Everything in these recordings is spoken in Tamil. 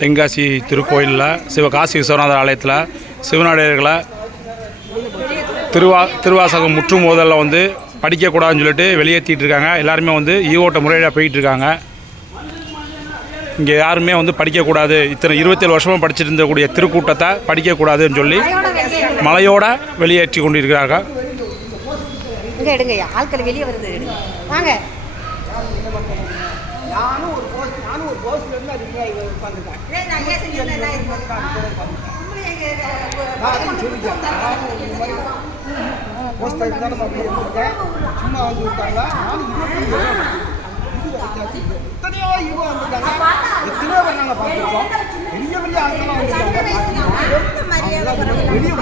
தென்காசி திருக்கோயிலில் சிவகாசி விஸ்வநாதர் ஆலயத்தில் சிவநாடியர்களை திருவா திருவாசகம் முற்றும் மோதலில் வந்து படிக்கக்கூடாதுன்னு சொல்லிட்டு வெளியேற்றிட்டு இருக்காங்க. எல்லாருமே வந்து ஈவோட்ட முறையில் போயிட்டு இருக்காங்க. இங்கே யாருமே வந்து படிக்கக்கூடாது. இத்தனை இருபத்தேழு வருஷமாக படிச்சுட்டு இருந்தக்கூடிய திருக்கூட்டத்தை படிக்கக்கூடாதுன்னு சொல்லி மலையோட வெளியேற்றி கொண்டிருக்கிறார்கள். இங்க எடுங்க ஆட்கள் வெளியே வருது. எடுங்க வாங்க. நானும் ஒரு போஸ்ட் நானும் ஒரு போஸ்ட்ல இருந்து அது முன்னாடி உட்காந்துருக்கேன் போஸ்ட் இருந்தாலும் நம்ம அப்படியே இருந்திருக்கேன். சும்மா வந்து விட்டாங்க நானும் எத்தனையோ ஈவோ வந்திருக்காங்க. எத்தனையோ நாங்கள் பார்த்துருக்கோம். பெரிய பெரிய ஆட்கள்லாம் வந்திருக்காங்க. வெளியே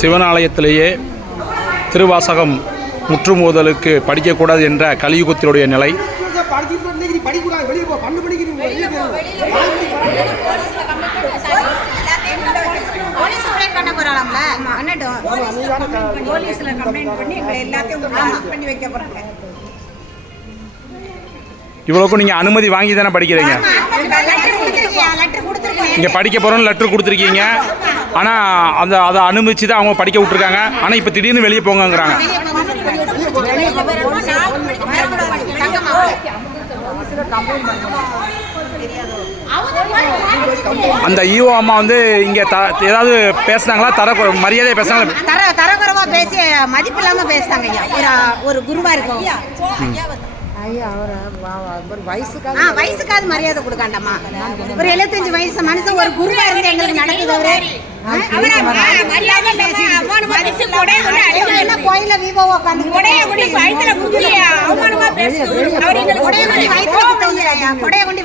சிவனாலயத்திலேயே திருவாசகம் முற்றுமோதலுக்கு படிக்கக்கூடாது என்ற கலியுகத்தினுடைய நிலை. இவ்வளோக்கும் நீங்கள் அனுமதி வாங்கி தானே படிக்கிறீங்க? இங்கே படிக்க போகிறோன்னு லெட்டர் கொடுத்துருக்கீங்க. ஆனால் அந்த அதை அனுமதிச்சு தான் அவங்க படிக்க விட்ருக்காங்க ஆனால் இப்போ திடீர்னு வெளியே போங்கங்கிறாங்க. அந்த ஈஓ அம்மா வந்து இங்கே த ஏதாவது பேசுனாங்களா? தர மரியாதையை பேசுனாங்களா? தர தரக்குறவா பேசி மதிப்பு இல்லாம பேசுறாங்க ஐயா. ஒரு ஒரு குருவா இருக்கும். ஐயா அவரை ஒரு வயசுக்காக ஆ வயசுக்காவது மரியாதை கொடுக்காண்டம்மா. ஒரு எழுபத்தஞ்சு வயசு மனுஷன் ஒரு குருவா இருந்து எங்களுக்கு நடக்குது அவரு. கோயில விவோ உட்காந்து கொண்டு குத்தி அவமானமா கொண்டு கொண்டு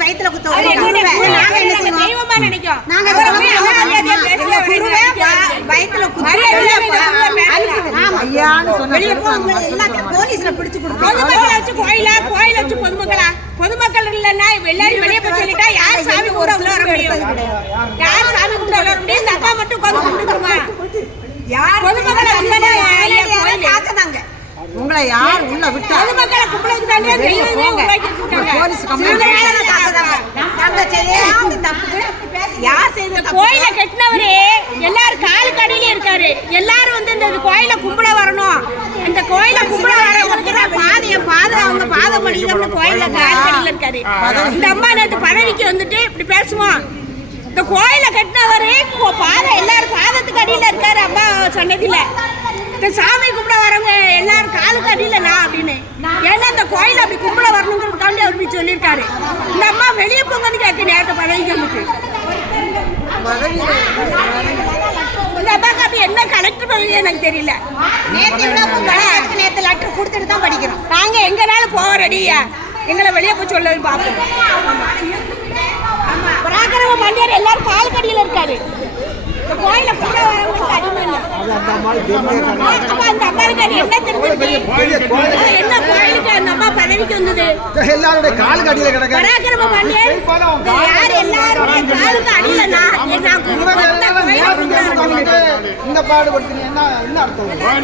நாங்க என்ன செய்வோம்? நாங்க குத்தி போலீஸ்ல பிடிச்சு வச்சு பொதுமக்களா? பொதுமக்கள் இல்லைன்னா எல்லாரும் வெளியே போய் சொல்லிட்டா யார் சாமி கூட உள்ள வர முடியும்? யார் சாமி கூட உள்ள வர மட்டும் உட்காந்து கும்பிட்டுருமா யார் பொதுமக்களை ஐயா கோயில். காக்கதாங்க உங்களை யார் உள்ள விட்டா? பொதுமக்களை கும்பிடுறதுக்கு தானே தெய்வமே உருவாக்கி வச்சிருக்காங்க. போலீஸ் கம்ப்ளைண்ட் நாங்க செய்யாத தப்புக்கு யார் செய்த கோயில கட்டினவரு எல்லாரும் காலுக்கு அடியில இருக்காரு. எல்லாரும் வந்து இந்த கோயில கும்பிட வரணும். இந்த கோயில கும்பிட வரவங்களுக்கு தான் பாதைய பாதை அவங்க பாதை படிக்கிற இந்த கோயில காலுக்கு அடியில இருக்காரு இந்த அம்மா நேற்று பதவிக்கு வந்துட்டு இப்படி பேசுவோம். இந்த கோயில கட்டினவரு கோ- பாதை எல்லாரும் பாதத்துக்கு அடியில இருக்காரு அம்மா சொன்னதில்ல இந்த சாமி கும்பிட வரவங்க எல்லாரும் காலுக்கு அடியில நான் அப்படின்னு. ஏன்னா இந்த கோயில அப்படி கும்பிட வரணுங்கிறதுக்காண்டி அவர் இப்படி சொல்லியிருக்காரு. இந்த அம்மா வெளியே போங்கன்னு கேட்க நேரத்தை பதவிக்கு வந்துட்டு இந்த அம்மாக்கு அப்படி என்ன கலெக்டர் பதவி எனக்கு தெரியல. படிக்கிறதுக்கு நேத்து லெட்டர் கொடுத்துட்டு தான் படிக்கிறோம். நாங்க எங்கனாலும் போக ரெடியா எங்களை வெளியே போய் சொல்ல பார்ப்போம் பராக்கிரம மன்னியர் எல்லாரும் கால் கடியில இருக்காரு கோயில கூட வரவங்களுக்கு அடிமை இல்லை அந்த மாதிரி பெரிய அப்ப அந்த அம்மாவுக்கு அது என்ன தெரிஞ்சிருக்கு அது என்ன கோயிலுக்கு அந்த அம்மா பதவிக்கு வந்தது? எல்லாருடைய கால் கடியில கிடக்க. பராக்கிரம யார் எல்லாரும் காலுக்கு அடியில நான் இந்த என்ன அர்த்தம்?